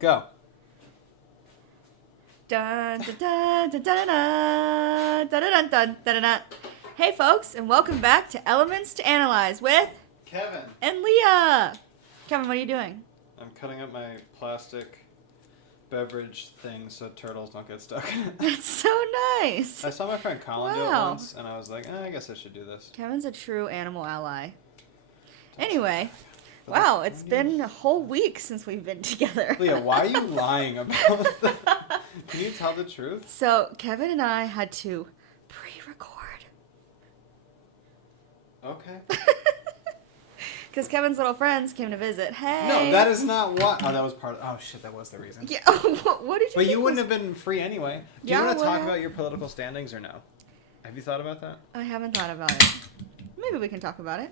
Go. Dun, dun, dun, dun, dun, dun, dun, dun, dun, dun, dun. Hey, folks, and welcome back to Elements to Analyze with Kevin. and Leah. Kevin, what are you doing? I'm cutting up my plastic beverage thing so turtles don't get stuck. That's so nice. I saw my friend Colin do it Wow. once, and I was like, I guess I should do this. Kevin's a true animal ally. Anyway, wow, it's been a whole week since we've been together. Leah, why are you lying about that? Can you tell the truth? So, Kevin and I had to pre-record. Okay. Because Kevin's little friends came to visit. Hey. No, that is not what... Oh, that was part of... Oh, shit, that was the reason. Yeah. What did you But think you wouldn't was... have been free anyway. Do Yeah, you want to talk well- about your political standings or no? Have you thought about that? I haven't thought about it. Maybe we can talk about it.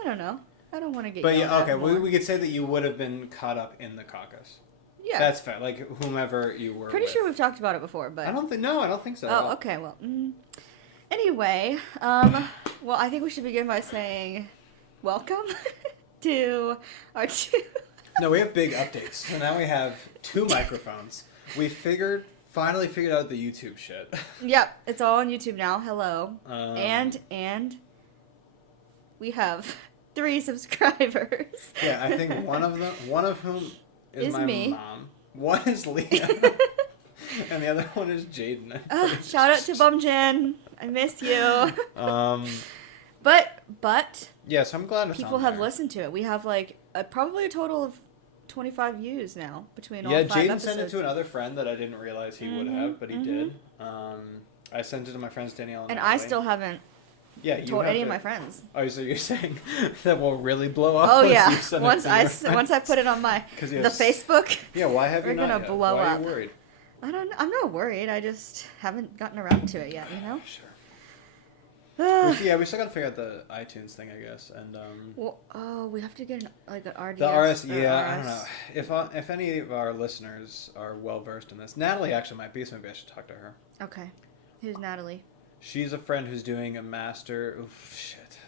I don't know. I don't want to get But yelled yeah, at okay, more. we could say that you would have been caught up in the caucus. Yeah. That's fair. Like, whomever you were Pretty with. sure we've talked about it before, but... I don't think so. Oh, okay, well... Anyway, well, I think we should begin by saying welcome to our two... No, we have big updates. So now we have 2 microphones. We finally figured out the YouTube shit. Yep, it's all on YouTube now. Hello. Um, And we have 3 subscribers. Yeah, I think one of whom is my me. mom. One is Leah. And the other one is Jaden. Shout out to Bumjan. I miss you. But Yes, I'm glad it's people on have there. listened to it. We have like probably a total of 25 views now between all Yeah, 5 Jaden episodes. sent it to another friend that I didn't realize he would have, but he did. I sent it to my friends Danielle and Natalie. I still haven't yeah, you told have any to- of my friends. Oh, so you're saying that will really blow up? Oh once yeah, you send it once to your once friends? I put it on my 'Cause you the have Facebook. Yeah, why have We're you not gonna yet? blow Why up. are you worried? I'm not worried. I just haven't gotten around to it yet. You know. Sure. Yeah, we still gotta figure out the iTunes thing, I guess, and Well, we have to get an RDS. the RS. or Yeah, I RS. don't know if any of our listeners are well versed in this. Natalie actually might be, so maybe I should talk to her. Okay, who's Natalie? She's a friend who's doing a master. Oof, shit.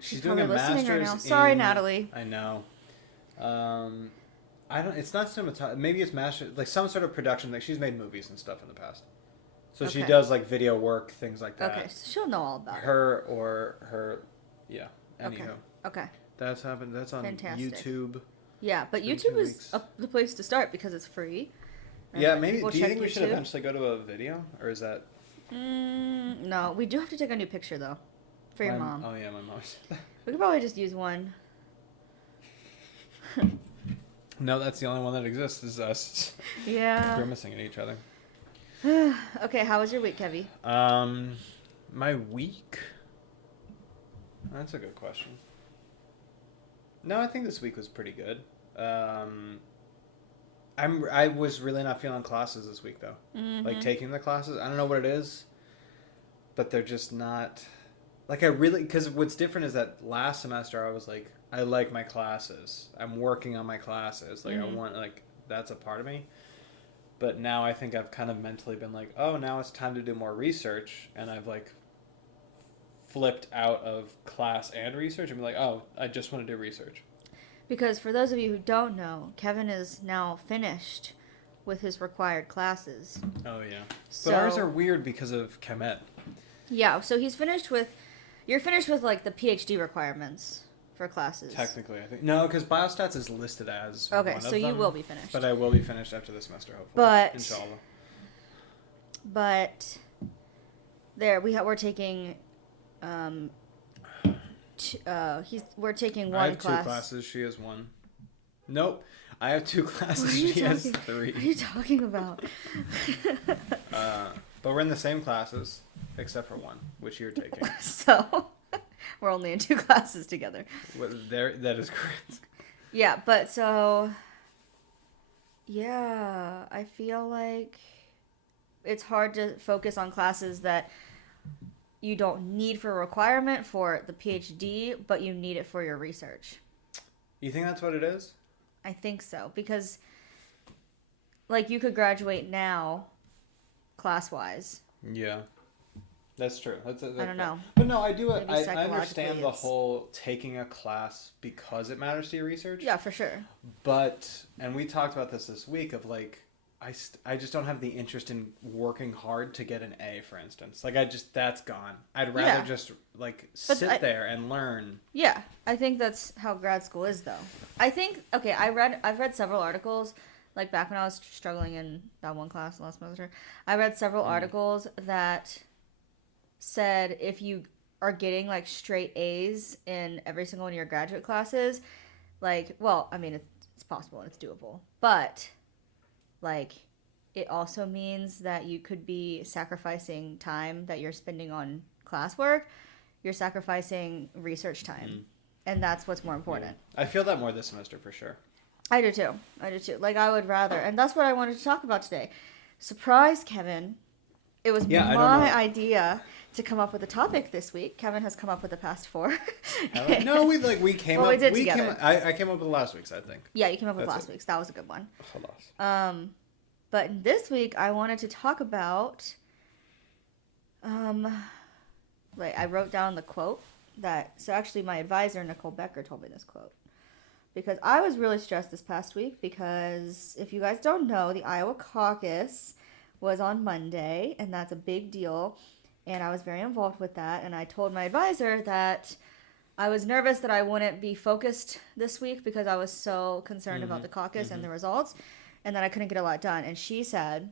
She's doing a probably listening right master's. now. Sorry, in- Natalie. I know. I don't. It's not cinematography. Maybe it's master, like some sort of production. Like she's made movies and stuff in the past. So she Okay. does like video work, things like that. Okay, so she'll know all about it. Her. Yeah. Okay. Anywho, Okay. that's happened. That's on Fantastic. YouTube. Yeah, but It's been YouTube 2 is weeks. the place to start because it's free. And Yeah, then maybe. people Do you check think we should YouTube. eventually go to a video, or is that? No, we do have to take a new picture though, for your mom. Oh yeah, my mom. We could probably just use one. No, that's the only one that exists. Is us Yeah. grimacing at each other. Okay, how was your week, Kevy? My week. That's a good question. No, I think this week was pretty good. I was really not feeling classes this week though. Like taking the classes, I don't know what it is, but they're just not. Like because what's different is that last semester I was like, I like my classes. I'm working on my classes. Like I want that's a part of me. But now I think I've kind of mentally been like, oh, now it's time to do more research, and I've like flipped out of class and research and be like, oh, I just want to do research. Because for those of you who don't know, Kevin is now finished with his required classes. Oh yeah. So, But ours are weird because of chem ed. Yeah, so you're finished with like the PhD requirements for classes. Technically, I think. No, because biostats is listed as Okay, one so of you them, will be finished. But I will be finished after the semester, hopefully. But- Inshallah. But we're taking we're taking one I have class. 2 classes. She has 1. Nope. I have 2 What classes. are you She has talking- 3. What are you talking about? But we're in the same classes, except for 1, which you're taking. So we're only in 2 classes together. That is correct. Yeah, but so yeah, I feel like it's hard to focus on classes that you don't need for a requirement for the PhD, but you need it for your research. You think that's what it is? I think so, because like you could graduate now class-wise, Yeah. That's true. That's I don't know. But no, I do. Maybe I understand the it's- whole taking a class because it matters to your research. Yeah, for sure. But, and we talked about this week of like, I just don't have the interest in working hard to get an A, for instance. Like that's gone. I'd rather just like sit there and learn. Yeah, I think that's how grad school is, though. I think I've read several articles, like back when I was struggling in that one class last semester. I read several articles that said if you are getting like straight A's in every single one of your graduate classes, like, well, I mean it's possible and it's doable, but like, it also means that you could be sacrificing time that you're spending on classwork. You're sacrificing research time. And that's what's more important. Yeah. I feel that more this semester for sure. I do too. Like, I would rather. And that's what I wanted to talk about today. Surprise, Kevin. It was my idea to come up with a topic this week. Kevin has come up with the past 4. No, we came up. We did together. I came up with last week's, I think. Yeah, you came up with last week's. That was a good one. Hold But this week I wanted to talk about. Wait, I wrote down the quote so actually my advisor Nicole Becker told me this quote because I was really stressed this past week because if you guys don't know, the Iowa caucus was on Monday and that's a big deal. And I was very involved with that. And I told my advisor that I was nervous that I wouldn't be focused this week because I was so concerned about the caucus and the results and that I couldn't get a lot done. And she said...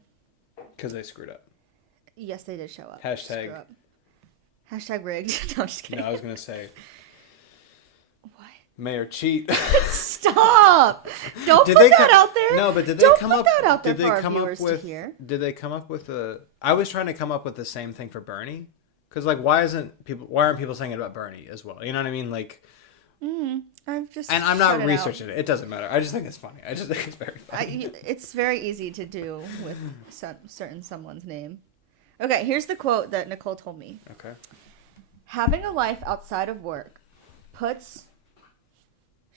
Because they screwed up. Yes, they did show up. Hashtag rigged. No, I'm just kidding. No, I was going to say... What? Mayor cheat. Stop! Don't put that out there. No, but did they Don't come put up? that out there did for they our come viewers up with? To hear. Did they come up with a? I was trying to come up with the same thing for Bernie, because like, why aren't people saying it about Bernie as well? You know what I mean? Like, I've just and I'm not researching it. It doesn't matter. I just think it's funny. I just think it's very funny. It's very easy to do with someone's name. Okay, here's the quote that Nicole told me. Okay. Having a life outside of work puts...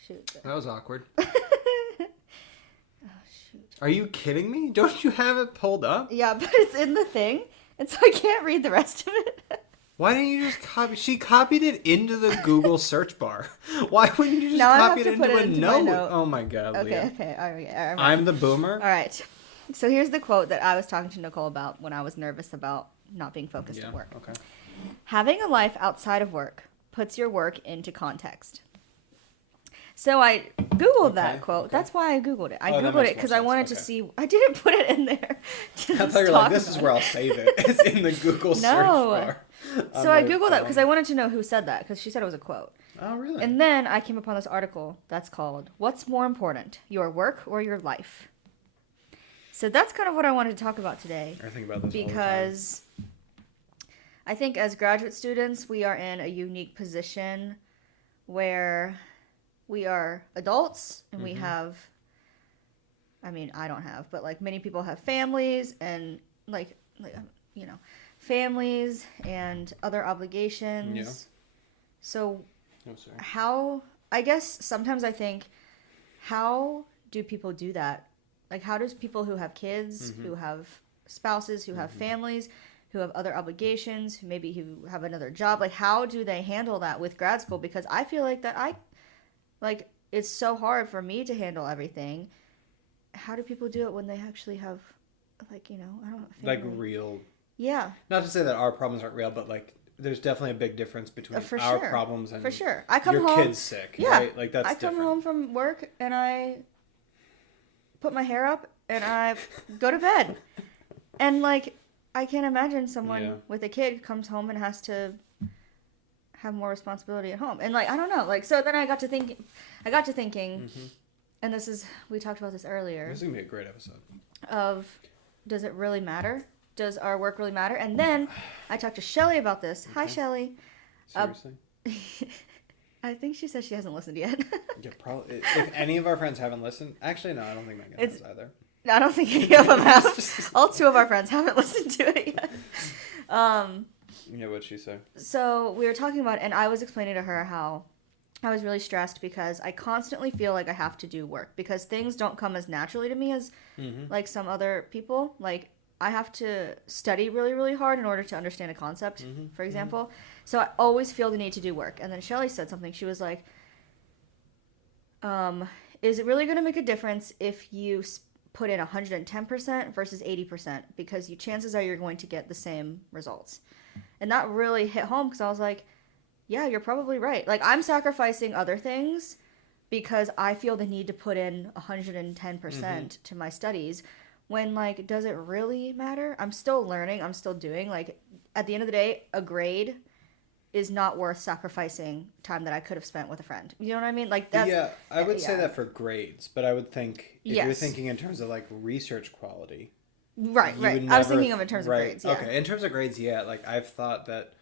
Shoot. That was awkward. Oh, shoot. Are you kidding me? Don't you have it pulled up? Yeah, but it's in the thing, and so I can't read the rest of it. Why didn't you just copy? She copied it into the Google search bar. Why wouldn't you just copy it into a note? Oh my God, Leah. Okay. All right. I'm the boomer? All right. So here's the quote that I was talking to Nicole about when I was nervous about not being focused at work. Okay. Having a life outside of work puts your work into context. So I Googled that quote. Okay. That's why I Googled it. I Googled it because I wanted to see. I didn't put it in there. I thought you were like, this is where I'll save it. It's in the Google search bar. So I Googled that because I wanted to know who said that because she said it was a quote. Oh, really? And then I came upon this article that's called "What's More Important, Your Work or Your Life?" So that's kind of what I wanted to talk about today. I think about this because I think as graduate students, we are in a unique position where we are adults and we have, I mean, I don't have, but like many people have families and like families and other obligations. Yeah. So I guess sometimes I think, how do people do that? Like, how does people who have kids, who have spouses, who have families, who have other obligations, who have another job, like, how do they handle that with grad school? Because I feel like it's so hard for me to handle everything. How do people do it when they actually have, I don't know. Like real. Yeah. Not to say that our problems aren't real, but like, there's definitely a big difference between our problems and I come your home, kid's sick. Yeah. Right? Like, that's different. I come home from work and I put my hair up and I go to bed. And like, I can't imagine someone with a kid comes home and has to have more responsibility at home. And like, I don't know. Like, so then I got to thinking, and we talked about this earlier. This is going to be a great episode. Does it really matter? Does our work really matter? And then I talked to Shelly about this. Okay. Hi, Shelly. Seriously? I think she says she hasn't listened yet. Yeah, probably. If any of our friends haven't listened, actually, no, I don't think Megan has either. I don't think any of them have. All 2 of our friends haven't listened to it yet. Yeah, what'd she say? So we were talking about it, and I was explaining to her how I was really stressed because I constantly feel like I have to do work because things don't come as naturally to me as like some other people. Like, I have to study really, really hard in order to understand a concept, for example. So I always feel the need to do work. And then Shelly said something. She was like, is it really going to make a difference if you put in 110% versus 80%? Because chances are you're going to get the same results. And that really hit home because I was like, yeah, you're probably right. Like, I'm sacrificing other things because I feel the need to put in 110% to my studies. When, like, does it really matter? I'm still learning. I'm still doing. Like, at the end of the day, a grade is not worth sacrificing time that I could have spent with a friend. You know what I mean? Like, that's... Yeah, I would say that for grades, but I would think if Yes. you're thinking in terms of, like, research quality... Right. I was thinking of in terms of grades, yeah. Okay, in terms of grades, yeah. Like, I've thought that,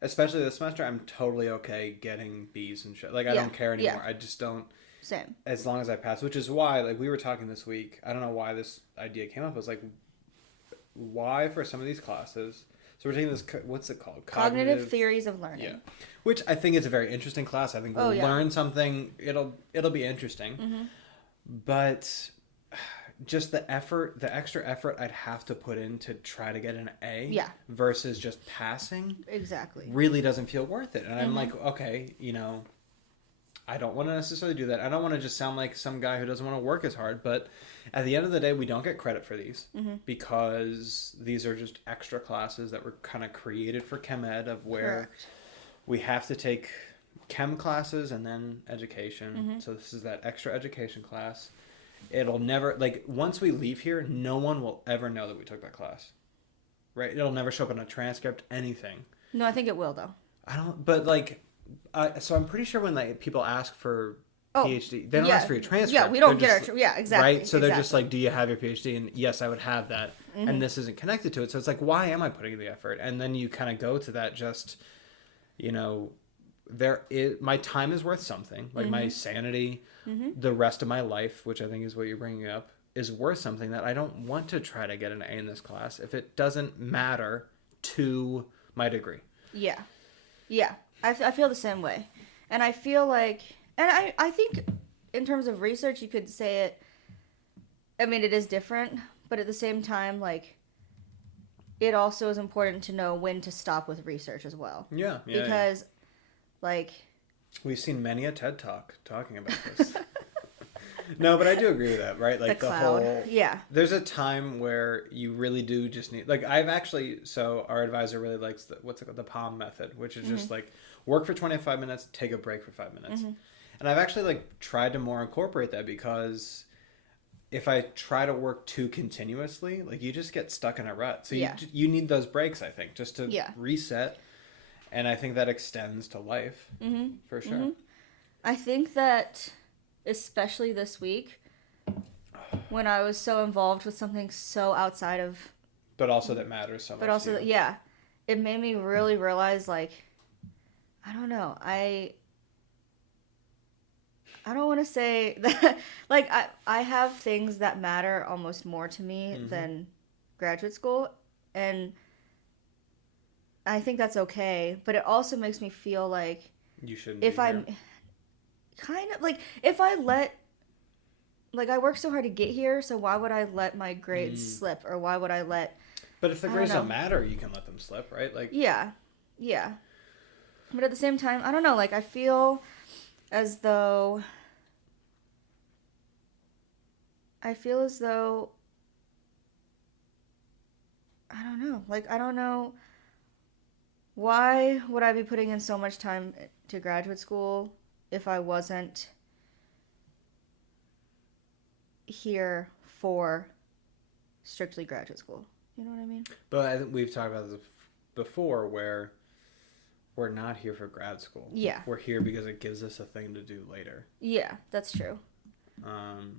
especially this semester, I'm totally okay getting B's and shit. Like, I don't care anymore. I just don't... Same. As long as I pass, which is why, like, we were talking this week, I don't know why this idea came up. I was like, why for some of these classes... So we're taking this, what's it called? Cognitive Theories of Learning. Yeah. Which I think is a very interesting class. I think we'll learn something. It'll be interesting. But just the extra effort I'd have to put in to try to get an A versus just passing really doesn't feel worth it. And I'm like, okay, I don't want to necessarily do that. I don't want to just sound like some guy who doesn't want to work as hard, but at the end of the day, we don't get credit for these because these are just extra classes that were kind of created for Chem Ed, of where we have to take chem classes and then education. So this is that extra education class. It'll never, like, once we leave here, no one will ever know that we took that class, right? It'll never show up in a transcript, anything. No, I think it will, though. I don't, but like, so I'm pretty sure when like people ask for PhD, they don't ask for your transcript. Yeah, we don't get our, exactly. Right? So they're just like, do you have your PhD? And yes, I would have that. And this isn't connected to it. So it's like, why am I putting the effort? And then you kind of go to that just, my time is worth something. Like my sanity, the rest of my life, which I think is what you're bringing up, is worth something that I don't want to try to get an A in this class if it doesn't matter to my degree. Yeah. Yeah. I feel the same way. And I feel like, and I think in terms of research, you could say it, I mean, it is different, but at the same time, like, it also is important to know when to stop with research as well. Yeah. Because, like... We've seen many a TED Talk talking about this. No, but I do agree with that, right? Like the whole... Yeah. There's a time where you really do just need... Like, I've actually... So, our advisor really likes what's it called? The PALM method, which is just, like, work for 25 minutes, take a break for 5 minutes. And I've actually, like, tried to more incorporate that because if I try to work too continuously, like, you just get stuck in a rut. So, you need those breaks, I think, just to reset. And I think that extends to life, for sure. I think that... especially this week, when I was so involved with something so outside of... But also that matters so much. But also, it made me really realize, like, I don't know, I don't want to say that, like, I have things that matter almost more to me than graduate school, and I think that's okay, but it also makes me feel like... You shouldn't if I'm... Kind of, like, if I let... Like, I worked so hard to get here, so why would I let my grades slip? Or why would I let... But if the grades don't matter, you can let them slip, right? Like... Yeah. But at the same time, I don't know, like, I feel as though... I don't know. Like, I don't know... Why would I be putting in so much time to graduate school if I wasn't here for strictly graduate school? You know what I mean? But I think we've talked about this before, where we're not here for grad school. Yeah. We're here because it gives us a thing to do later. Yeah, that's true.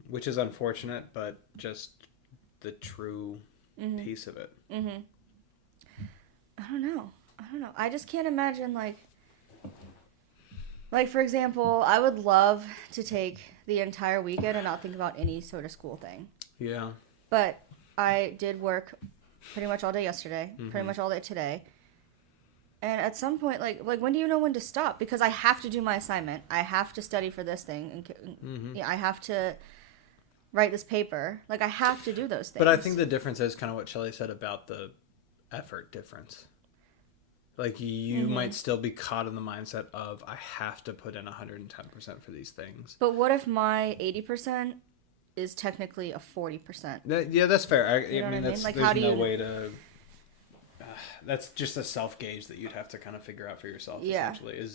Which is unfortunate, but just the true piece of it. I don't know. I just can't imagine, like, for example, I would love to take the entire weekend and not think about any sort of school thing. Yeah. But I did work pretty much all day yesterday, pretty much all day today. And at some point, like when do you know when to stop? Because I have to do my assignment. I have to study for this thing. And I have to write this paper. Like, I have to do those things. But I think the difference is kind of what Shelley said about the effort difference. Like, you might still be caught in the mindset of, I have to put in 110% for these things. But what if my 80% is technically a 40%? Yeah, that's fair. I mean, Like, there's how do no you... way to... that's just a self-gauge that you'd have to kind of figure out for yourself, essentially.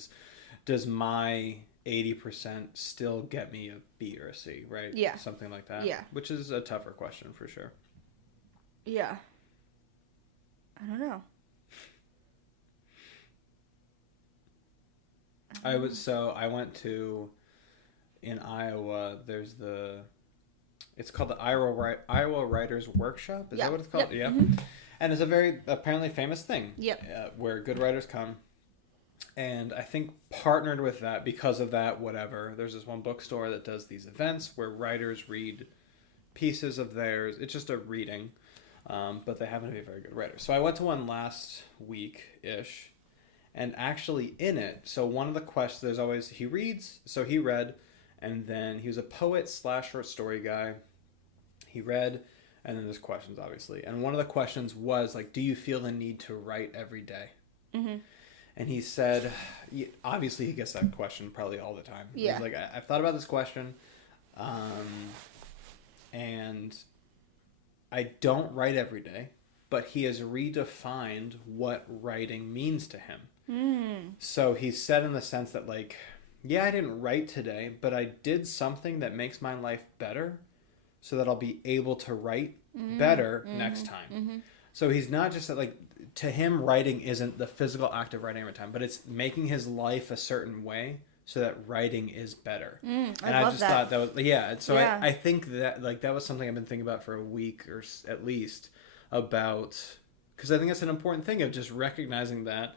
Does my 80% still get me a B or a C, right? Yeah. Something like that. Yeah. Which Which is a tougher question, for sure. Yeah. I don't know. I went to, in Iowa, it's called the Iowa Writers Workshop. Is that what it's called? Yep. Yeah. Mm-hmm. And it's a very apparently famous thing. Yep. Where good writers come. And I think partnered with that, because of that, whatever, there's this one bookstore that does these events where writers read pieces of theirs. It's just a reading, but they happen to be very good writers. So I went to one last week-ish. And actually in it, so one of the questions, there's always, he read, and then he was a poet / short story guy. He read, and then there's questions, obviously. And one of the questions was, like, do you feel the need to write every day? Mm-hmm. And he said, obviously he gets that question probably all the time. Yeah. He's like, I've thought about this question, and I don't write every day, but he has redefined what writing means to him. So he said, in the sense that, like, yeah, I didn't write today, but I did something that makes my life better so that I'll be able to write better next time. So he's not just like, to him, writing isn't the physical act of writing every time, but it's making his life a certain way so that writing is better. I love that. Thought that was, yeah. So yeah. I think that, like, that was something I've been thinking about for a week or at least, about, because I think it's an important thing of just recognizing that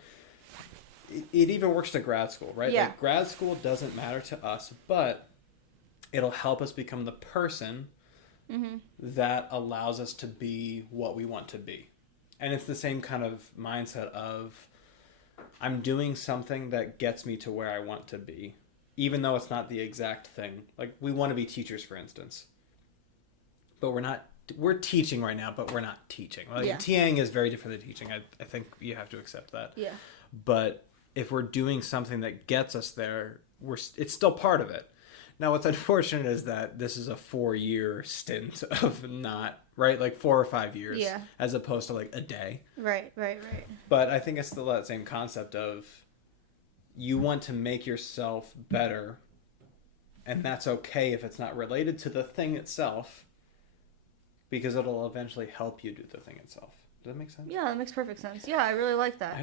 it even works to grad school, right? Yeah. Like, grad school doesn't matter to us, but it'll help us become the person that allows us to be what we want to be. And it's the same kind of mindset of, I'm doing something that gets me to where I want to be, even though it's not the exact thing. Like, we want to be teachers, for instance, but we're teaching right now, but we're not teaching. Like, TAing is very different than teaching. I think you have to accept that. Yeah. But if we're doing something that gets us there, it's still part of it. Now, what's unfortunate is that this is a 4-year stint of not, right? Like 4 or 5 years, as opposed to like a day. Right. But I think it's still that same concept of, you want to make yourself better, and that's okay if it's not related to the thing itself, because it'll eventually help you do the thing itself. Does that make sense? Yeah, that makes perfect sense. Yeah, I really like that.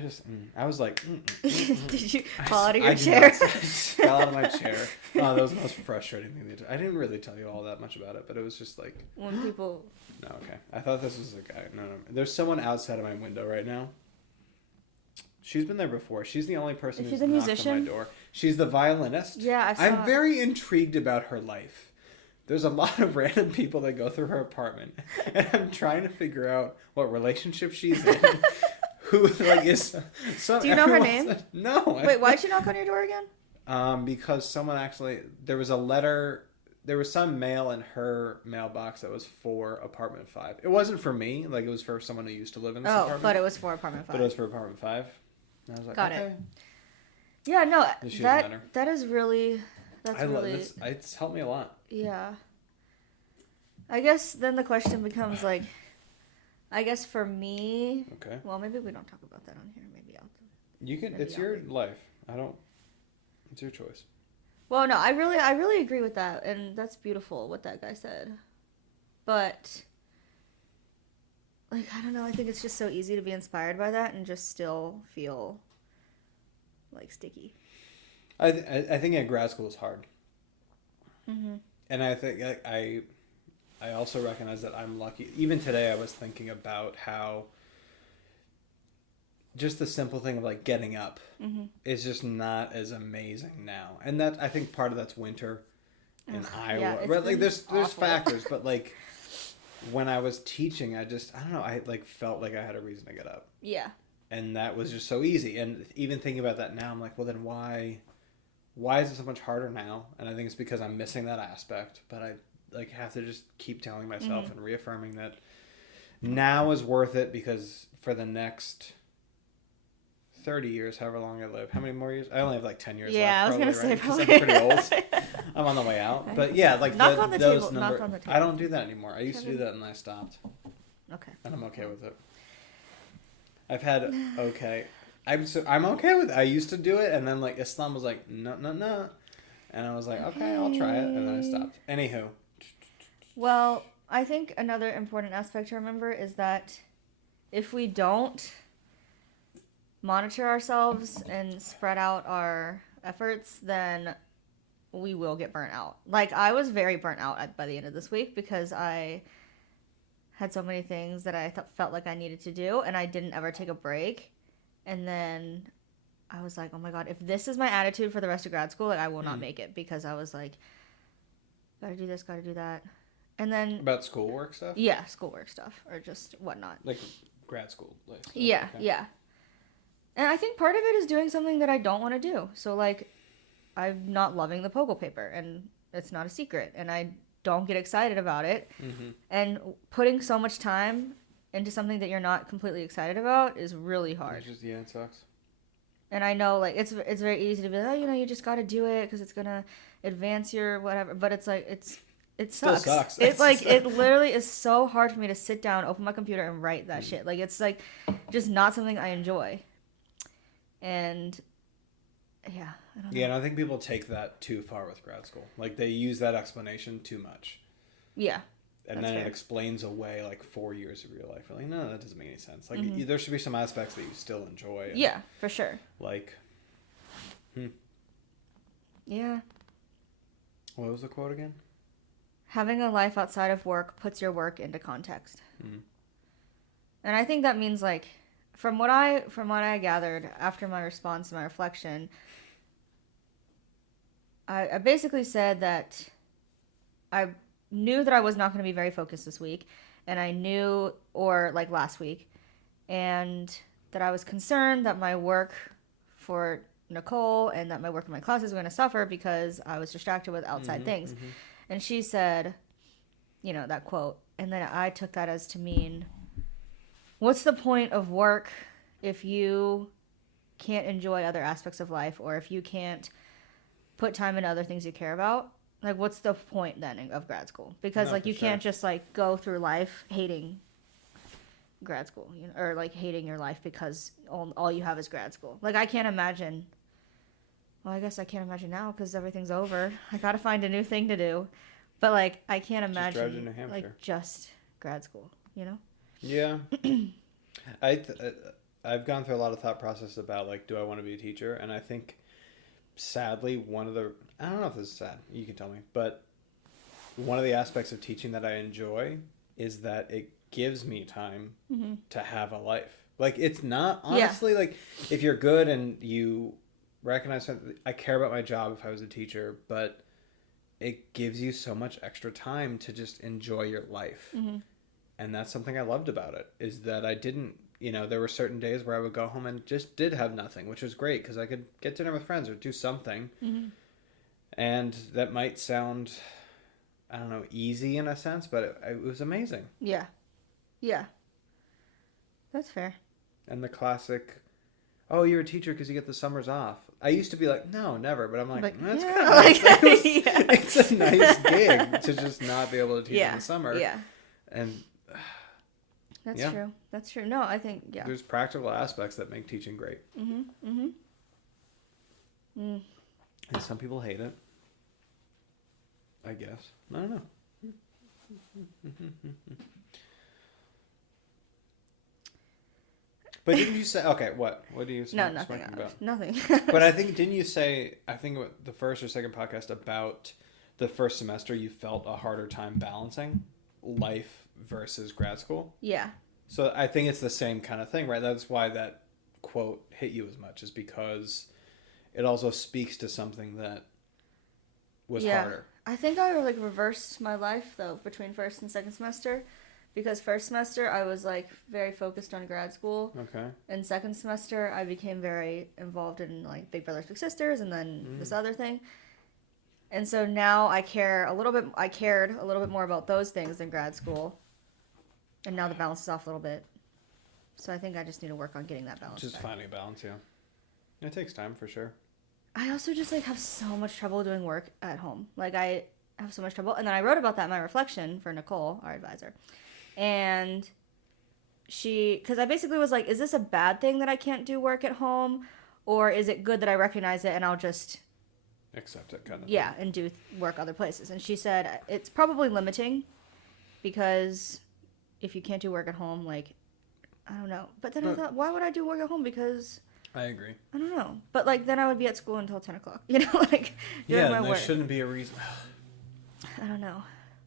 I was like... Did you fall out of your chair? I fell out of my chair. Oh, that was the most frustrating thing. I didn't really tell you all that much about it, but it was just like... When people... No, okay. I thought this was a guy. No. There's someone outside of my window right now. She's been there before. She's the only person who's knocked on my door. She's the violinist. Yeah, I'm very intrigued about her life. There's a lot of random people that go through her apartment, and I'm trying to figure out what relationship she's in. Who, like, is some... Do you know her name? No. Wait, why'd she knock on your door again? Because someone actually... There was a letter... There was some mail in her mailbox that was for apartment 5. It wasn't for me. Like, it was for someone who used to live in this apartment. But it was for apartment 5. But it was for apartment 5. And I was like, Got okay. it. Yeah, no, that is really... It's helped me a lot. Yeah. I guess then the question becomes, like, I guess for me... Okay. Well, maybe we don't talk about that on here. Maybe I'll... You can... It's your life. It's your choice. Well, no, I really agree with that, and that's beautiful what that guy said. But, like, I don't know, I think it's just so easy to be inspired by that and just still feel, like, sticky. I think at grad school is hard. Mm-hmm. And I think I also recognize that I'm lucky. Even today I was thinking about how just the simple thing of, like, getting up is just not as amazing now. And that, I think part of that's winter in Iowa. Yeah, right? Like, there's awful. factors, but, like, when I was teaching, I don't know, I, like, felt like I had a reason to get up. Yeah. And that was just so easy. And even thinking about that now, I'm like, well, then why is it so much harder now? And I think it's because I'm missing that aspect. But like have to just keep telling myself and reaffirming that now is worth it, because for the next 30 years, however long I live. How many more years? I only have like 10 years left. Yeah, I was going to say because probably. I'm pretty old. I'm on the way out. But yeah, like knock on the those table. numbers. Knock on the table. I don't do that anymore. I used to do that and I stopped. Okay. And I'm okay with it. I've had okay. I'm okay with it. I used to do it, and then like Islam was like no, and I was like okay, I'll try it, and then I stopped. Anywho. Well, I think another important aspect to remember is that if we don't monitor ourselves and spread out our efforts, then we will get burnt out. Like, I was very burnt out by the end of this week because I had so many things that I felt like I needed to do, and I didn't ever take a break. And then I was like, oh my god, if this is my attitude for the rest of grad school, like, I will not make it, because I was like, gotta do this, gotta do that. And then... About schoolwork stuff? Yeah, schoolwork stuff, or just whatnot. Like grad school stuff. Yeah, okay. Yeah. And I think part of it is doing something that I don't want to do. So, like, I'm not loving the Poggle paper, and it's not a secret, and I don't get excited about it. Mm-hmm. And putting so much time into something that you're not completely excited about is really hard. It sucks. And I know, like, it's very easy to be like, oh, you just got to do it because it's going to advance your whatever. But it's like, it sucks. Still sucks. It's like, it literally is so hard for me to sit down, open my computer, and write that shit. Like, it's like just not something I enjoy. And yeah, I don't know. Yeah, and I think people take that too far with grad school. Like, they use that explanation too much. Yeah. And then it explains away like 4 years of your life. You're like, no, that doesn't make any sense. Like, there should be some aspects that you still enjoy. And, yeah, for sure. Like, Yeah. What was the quote again? Having a life outside of work puts your work into context. And I think that means, like, from what I gathered after my response to my reflection, I basically said that I knew that I was not going to be very focused this week, and I knew, or like last week, and that I was concerned that my work for Nicole and that my work in my classes were going to suffer because I was distracted with outside things. And she said, that quote, and then I took that as to mean, what's the point of work if you can't enjoy other aspects of life, or if you can't put time into other things you care about? Like, what's the point then of grad school? Because you can't just like go through life hating grad school, or like hating your life because all you have is grad school. Like, I can't imagine. Well, I guess I can't imagine now because everything's over. I gotta find a new thing to do. But like, I can't imagine just drive to New Hampshire. Like just grad school, Yeah. I've gone through a lot of thought process about like, do I want to be a teacher? And I think, sadly, I don't know if this is sad, you can tell me, but one of the aspects of teaching that I enjoy is that it gives me time to have a life. Like, it's not, honestly, like, if you're good and you recognize something, I care about my job if I was a teacher, but it gives you so much extra time to just enjoy your life. And that's something I loved about it, is that I didn't, there were certain days where I would go home and just did have nothing, which was great because I could get dinner with friends or do something. And that might sound, I don't know, easy in a sense, but it was amazing. Yeah. Yeah. That's fair. And the classic, oh, you're a teacher because you get the summers off. I used to be like, no, never. But I'm like, that's kind of nice. It's a nice gig to just not be able to teach in the summer. Yeah. And that's true. That's true. No, I think, there's practical aspects that make teaching great. And some people hate it, I guess. I don't know. But didn't you say, okay, what? What do you say? No, nothing. Nothing. But I think, didn't you say, I think the first or second podcast about the first semester, you felt a harder time balancing life versus grad school? Yeah. So I think it's the same kind of thing, right? That's why that quote hit you as much, is because it also speaks to something that was harder. I think I like reversed my life though between first and second semester, because first semester I was like very focused on grad school. Okay. And second semester I became very involved in like Big Brothers Big Sisters and then this other thing. And so now I cared a little bit more about those things in grad school. And now the balance is off a little bit. So I think I just need to work on getting that balance Just back. finding a balance, yeah. It takes time for sure. I also just like have so much trouble doing work at home. Like I have so much trouble. And then I wrote about that in my reflection for Nicole, our advisor. And because I basically was like, is this a bad thing that I can't do work at home? Or is it good that I recognize it and I'll just accept it, kind of. Yeah, and do work other places. And she said it's probably limiting because if you can't do work at home, like, I don't know. But then I thought, why would I do work at home? Because I agree. I don't know. But like then I would be at school until 10 o'clock. You know, like doing my there work. Shouldn't be a reason. I don't know.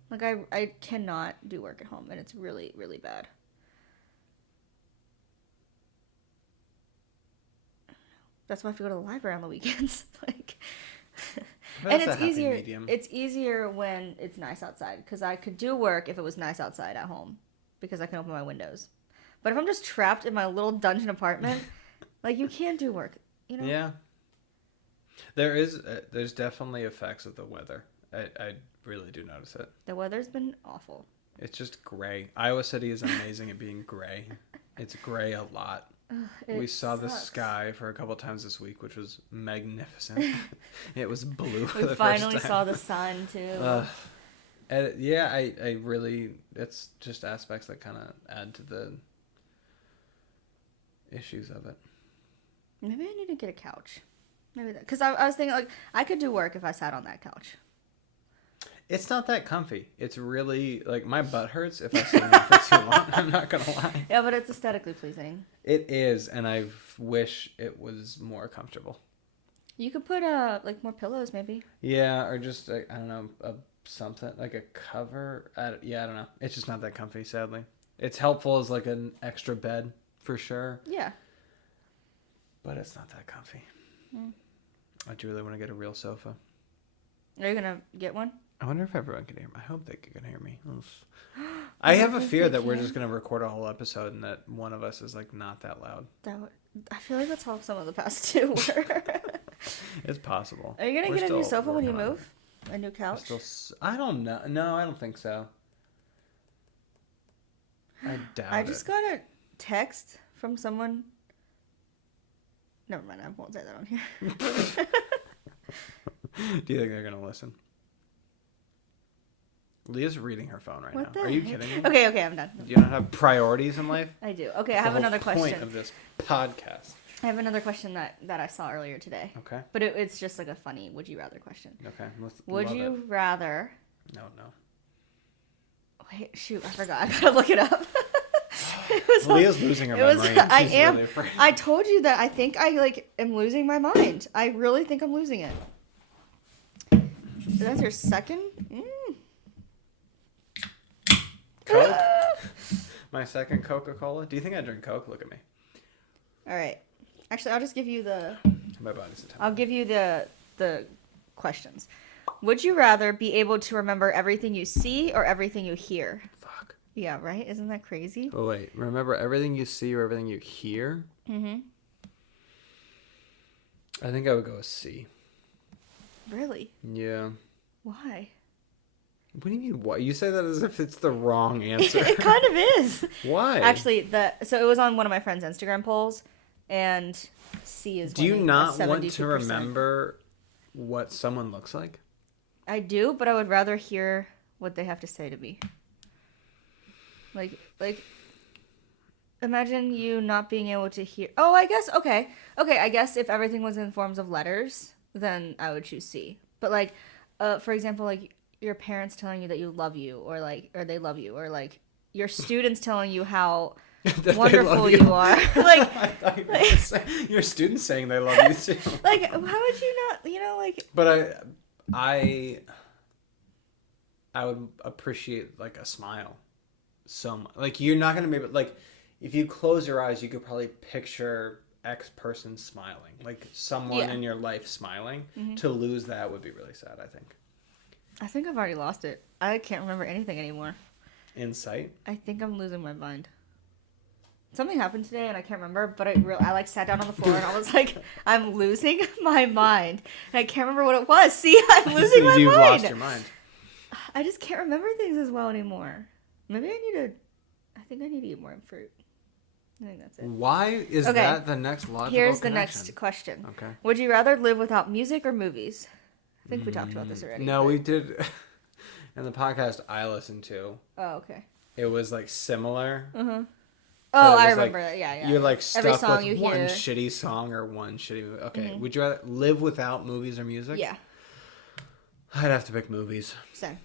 Like I cannot do work at home, and it's really, really bad. That's why I have to go to the library on the weekends. Like, and it's easier. Medium. It's easier when it's nice outside because I could do work if it was nice outside at home because I can open my windows. But if I'm just trapped in my little dungeon apartment, like you can't do work. You know? Yeah. There's definitely effects of the weather. I really do notice it. The weather's been awful. It's just gray. Iowa City is amazing at being gray. It's gray a lot. We saw the sky for a couple times this week, which was magnificent. It was blue for the first time. We finally saw the sun, too. Yeah, I really... It's just aspects that kind of add to the issues of it. Maybe I need to get a couch. Maybe that... Because I was thinking, like, I could do work if I sat on that couch. It's not that comfy. It's really, like, my butt hurts if I sit on it for too long. I'm not going to lie. Yeah, but it's aesthetically pleasing. It is, and I wish it was more comfortable. You could put, like, more pillows, maybe. Yeah, or just, I don't know, something, like a cover. I don't know. It's just not that comfy, sadly. It's helpful as, like, an extra bed, for sure. Yeah. But it's not that comfy. I do really want to get a real sofa. Are you going to get one? I wonder if everyone can hear me. I hope they can hear me. I have a fear that we're just going to record a whole episode and that one of us is like not that loud. I feel like that's how some of the past two were. It's possible. Are you going to get a new sofa when you move? A new couch? I don't know. No, I don't think so. I doubt it. I just got a text from someone. Never mind, I won't say that on here. Do you think they're going to listen? Leah's reading her phone right now. Are you kidding me? Okay, I'm done. Do you not have priorities in life? I do. Okay, I have another question. That's the point of this podcast. I have another question that I saw earlier today. Okay. But it's just like a funny would you rather question. Okay. Would you rather... No. Wait, shoot, I forgot. I gotta look it up. Leah's losing her memory. I am. Really I told you that I think I am losing my mind. I really think I'm losing it. That's your second? Coke? My second Coca-Cola? Do you think I drink Coke? Look at me. All right. Actually, I'll just give you the... My body's a temple. I'll give you the questions. Would you rather be able to remember everything you see or everything you hear? Fuck. Yeah, right? Isn't that crazy? Oh, wait. Remember everything you see or everything you hear? Mm-hmm. I think I would go with C. Really? Yeah. Why? What do you mean, what? You say that as if it's the wrong answer. It kind of is. Why? Actually, so it was on one of my friend's Instagram polls, and C is. Do you not want to remember what someone looks like? I do, but I would rather hear what they have to say to me. Like, imagine you not being able to hear. Oh, I guess okay. I guess if everything was in forms of letters, then I would choose C. But for example, like your parents telling you that you love you, or they love you, or like your students telling you how wonderful you are. Your students saying they love you too. Like, how would you not? But I would appreciate like a smile. Like you're not gonna be able, like if you close your eyes, you could probably picture X person smiling, like someone in your life smiling. Mm-hmm. To lose that would be really sad, I think I've already lost it. I can't remember anything anymore. Insight? I think I'm losing my mind. Something happened today and I can't remember, but I like sat down on the floor and I was like, I'm losing my mind. And I can't remember what it was. See, I'm losing my mind. You've lost your mind. I just can't remember things as well anymore. Maybe I think I need to eat more fruit. I think that's it. Why is that the next logical Here's connection? the next question. Okay. Would you rather live without music or movies? I think we talked about this already. No, we did. In the podcast I listened to. Oh, okay. It was like similar. Uh-huh. Oh, I remember like, that. Yeah. You're like stuck with one hear... shitty song or one shitty movie. Okay. Mm-hmm. Would you rather live without movies or music? Yeah. I'd have to pick movies. Same.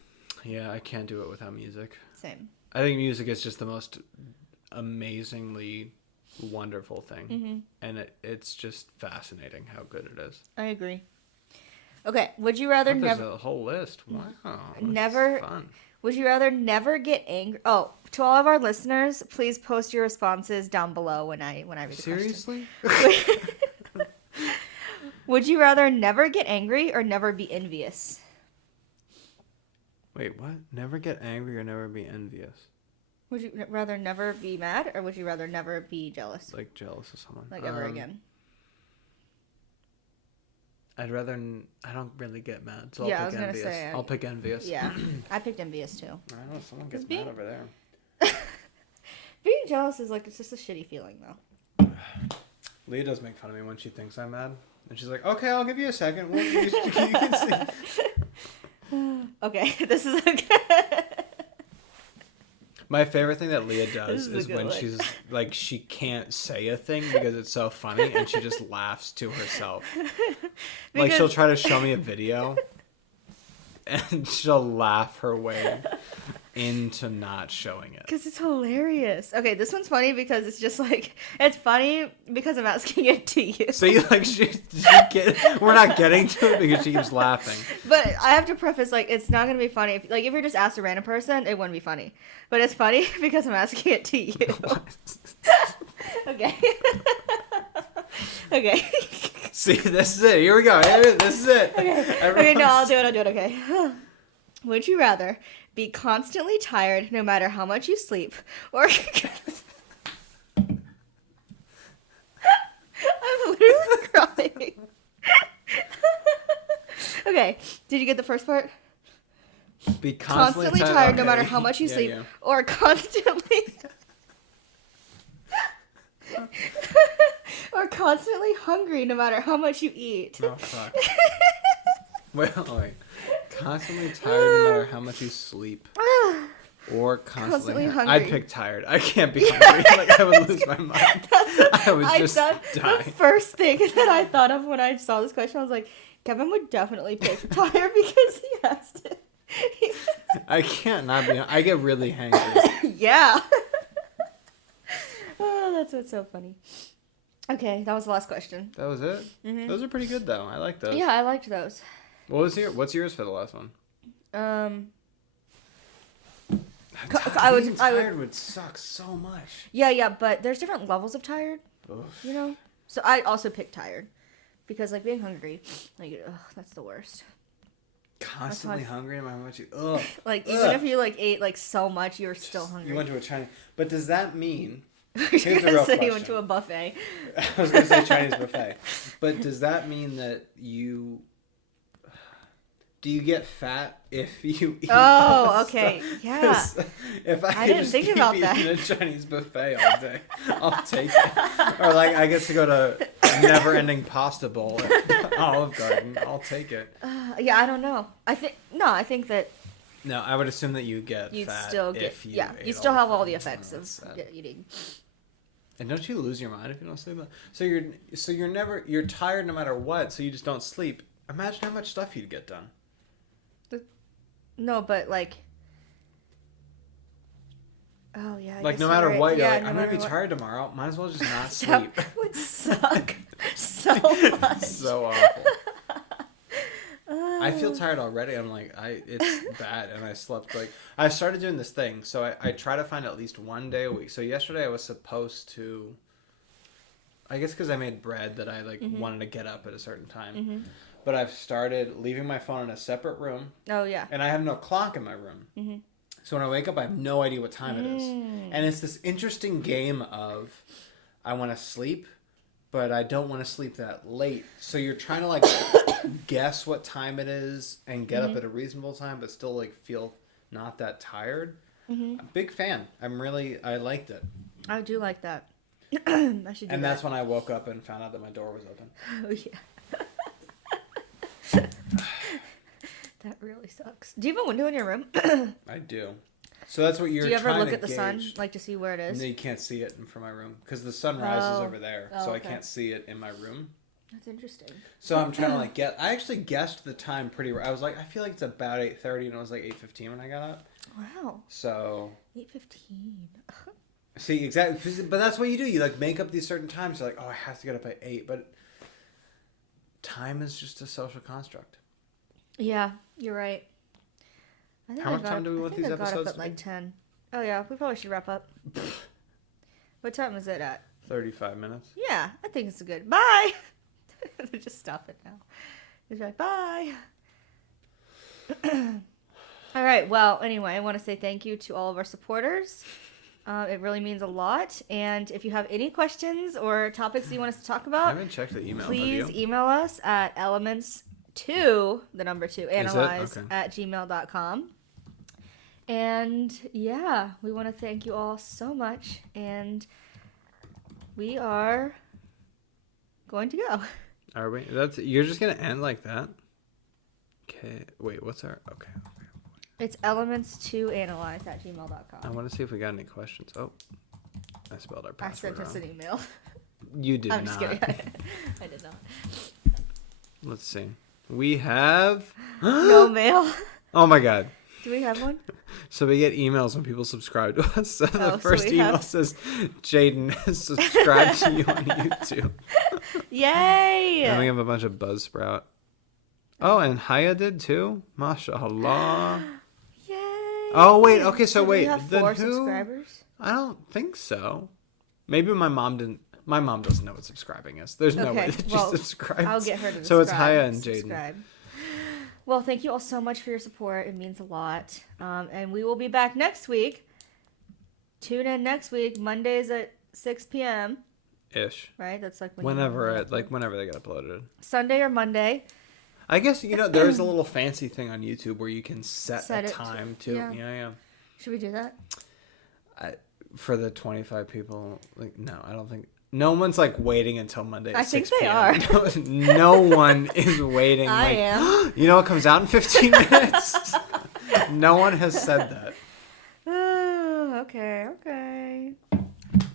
Yeah, I can't do it without music. Same. I think music is just the most amazingly wonderful thing. Mm-hmm. And it's just fascinating how good it is. I agree. Okay, would you rather There's never... a whole list. Wow. Never... Fun. Would you rather never get angry... Oh, to all of our listeners, please post your responses down below when I read the Seriously? question. Would you rather never get angry or never be envious? Wait, what? Never get angry or never be envious? Would you rather never be mad or would you rather never be jealous? Like jealous of someone. Like ever again. I'd rather... I don't really get mad, so Yeah, I'll pick envious. Say, I'll pick envious. Yeah, I picked envious too. I don't know, someone gets mad over there. Being jealous is like, it's just a shitty feeling though. Leah does make fun of me when she thinks I'm mad. And she's like, okay, I'll give you a second. Well, you can see. Okay, this is okay. My favorite thing that Leah does is when one. she's like, she can't say a thing because it's so funny and she just laughs to herself. Like she'll try to show me a video and she'll laugh her way into not showing it. Because it's hilarious. Okay, this one's funny because it's just like, it's funny because I'm asking it to you. So you like, we're not getting to it because she keeps laughing. But I have to preface, like, it's not going to be funny. If you're just asked a random person, it wouldn't be funny. But it's funny because I'm asking it to you. Okay. Okay. See, this is it. Here we go. This is it. Okay, no, I'll do it, okay. Would you rather be constantly tired no matter how much you sleep, or... I'm literally crying. Okay, did you get the first part? Be constantly tired no matter how much you sleep, or constantly... or constantly hungry no matter how much you eat. Oh, fuck. Wait. Constantly tired no matter how much you sleep. Or constantly hungry. I'd pick tired. I can't be hungry. Like, I would lose my mind. I would just die. The first thing that I thought of when I saw this question, I was like, Kevin would definitely pick tired because he asked it. I can't not be. I get really hangry. Yeah. Oh, that's what's so funny. Okay, that was the last question. That was it? Mm-hmm. Those are pretty good, though. I like those. Yeah, I liked those. What's yours for the last one? Tired would suck so much. Yeah, but there's different levels of tired. Oof. You know? So I also picked tired. Because, like, being hungry, like, that's the worst. Constantly hungry no matter how much you... Ugh. Like, even if you, like, ate, like, so much, you're still hungry. You went to a Chinese... But does that mean... Here's the real question. You went to a buffet. I was going to say Chinese buffet. But does that mean that you... Do you get fat if you eat Oh, okay. Stuff? Yeah. If I didn't think about that. Eating a Chinese buffet all day, I'll take it. Or like I get to go to a never-ending pasta bowl at Olive Garden. I'll take it. Yeah, I don't know. I think that... No, I would assume that you'd fat still get, if you ate you still have all the time. effects of eating. And don't you lose your mind if you don't sleep? So you're tired no matter what, so you just don't sleep. Imagine how much stuff you'd get done. No, but like... Oh, yeah. Like, no matter what, you're like, no I'm going to be tired tomorrow. Might as well just not sleep. That would suck so much. So awful. I feel tired already. I'm like, it's bad. And I slept, like, I started doing this thing. So I try to find at least one day a week. So yesterday I was supposed to, I guess because I made bread that I, like, wanted to get up at a certain time. Mm-hmm. But I've started leaving my phone in a separate room. Oh, yeah. And I have no clock in my room. Mm-hmm. So when I wake up, I have no idea what time it is. And it's this interesting game of I want to sleep, but I don't want to sleep that late. So you're trying to like guess what time it is and get up at a reasonable time, but still like feel not that tired. I'm a big fan. I liked it. I do like that. I should do and that's when I woke up and found out that my door was open. Oh, yeah. That really sucks. Do you have a window in your room? I do. So that's what you're trying to Do you ever look at the gauge. sun, like to see where it is? No, you can't see it from my room because the sun rises over there, so I can't see it in my room. That's interesting. So I'm trying to like get. I actually guessed the time pretty. I was like, I feel like it's about 8:30, and it was like 8:15 when I got up. Wow. So 8:15. see, exactly. But that's what you do. You like make up these certain times. You're like, oh, I have to get up at 8, but time is just a social construct. Yeah, you're right. How much time do we want these episodes I got up to at like 10. Oh yeah, we probably should wrap up. What time is it at? 35 minutes. Yeah, I think it's good. Bye. Just stop it now. Just like bye. All right. Well, anyway, I want to say thank you to all of our supporters. It really means a lot. And if you have any questions or topics you want us to talk about, I haven't checked the email. please email us at elements2analyze@gmail.com. And yeah, we want to thank you all so much. And we are going to go. Are we? You're just gonna end like that? Okay. Wait. What's our? Okay. It's elements2analyze@gmail.com. I want to see if we got any questions. Oh, I spelled our password I sent us an email. You did I'm not. just kidding. I did not. Let's see. We have No mail. Oh my god. Do we have one? So we get emails when people subscribe to us. So the so first email says, Jaden has subscribed to you on YouTube. Yay! And we have a bunch of Buzzsprout. Oh, and Haya did too? MashaAllah. Yay! Oh, wait. Okay, so wait. We have 4 subscribers? I don't think so. Maybe my mom didn't. My mom doesn't know what subscribing is. There's no way that she subscribes. I'll get her to So it's Haya and Jaden. Well, thank you all so much for your support. It means a lot. And we will be back next week. Tune in next week, Mondays at 6 p.m. Ish. Right? That's like whenever they get uploaded. Sunday or Monday. I guess, there's a little fancy thing on YouTube where you can set a time to. Yeah. Should we do that? For the 25 people, no, I don't think. No one's waiting until Monday at 6 p.m. I think they are. No one is waiting. I am. You know what comes out in 15 minutes? No one has said that. Okay.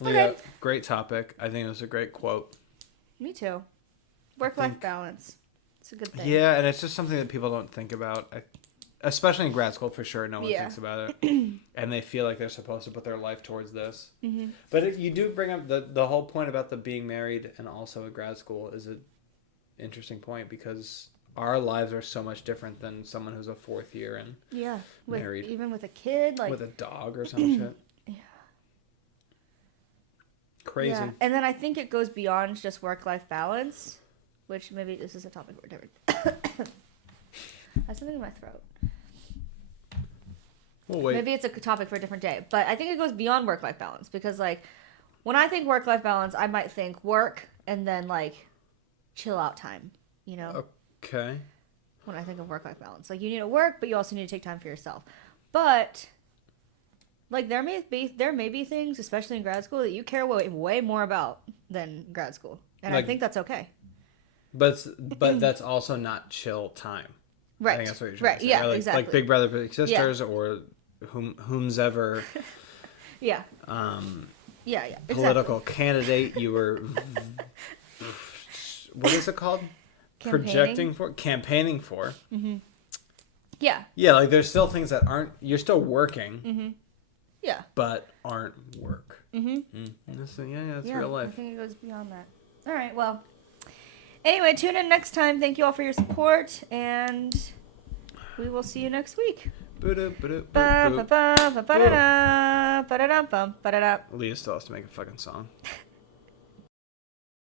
Leah, great topic. I think it was a great quote. Me too. Work-life balance. It's a good thing. Yeah, and it's just something that people don't think about. Especially in grad school, for sure, no one thinks about it. And they feel like they're supposed to put their life towards this. Mm-hmm. But you do bring up the whole point about the being married and also in grad school is an interesting point because our lives are so much different than someone who's a 4th year and married. Even with a kid. With a dog or some shit. Yeah. Crazy. Yeah. And then I think it goes beyond just work-life balance, which maybe this is a topic we're different. I have something in my throat. Well, wait. Maybe it's a topic for a different day. But I think it goes beyond work-life balance. Because, when I think work-life balance, I might think work and then, chill-out time. Okay. When I think of work-life balance. You need to work, but you also need to take time for yourself. But, there may be things, especially in grad school, that you care way more about than grad school. And I think that's okay. But that's also not chill time. Right. I think that's what you're trying to say. Yeah, exactly. Like Big Brother, Big Sisters, or whomsoever. Yeah. Exactly. Political candidate you were. What is it called? Campaigning for. Mm-hmm. Yeah. Yeah, there's still things that aren't. You're still working. Mm-hmm. Yeah. But aren't work. Mm-hmm. That's real life. I think it goes beyond that. All right. Well. Anyway, tune in next time. Thank you all for your support, and we will see you next week. Leah still has to make a fucking song.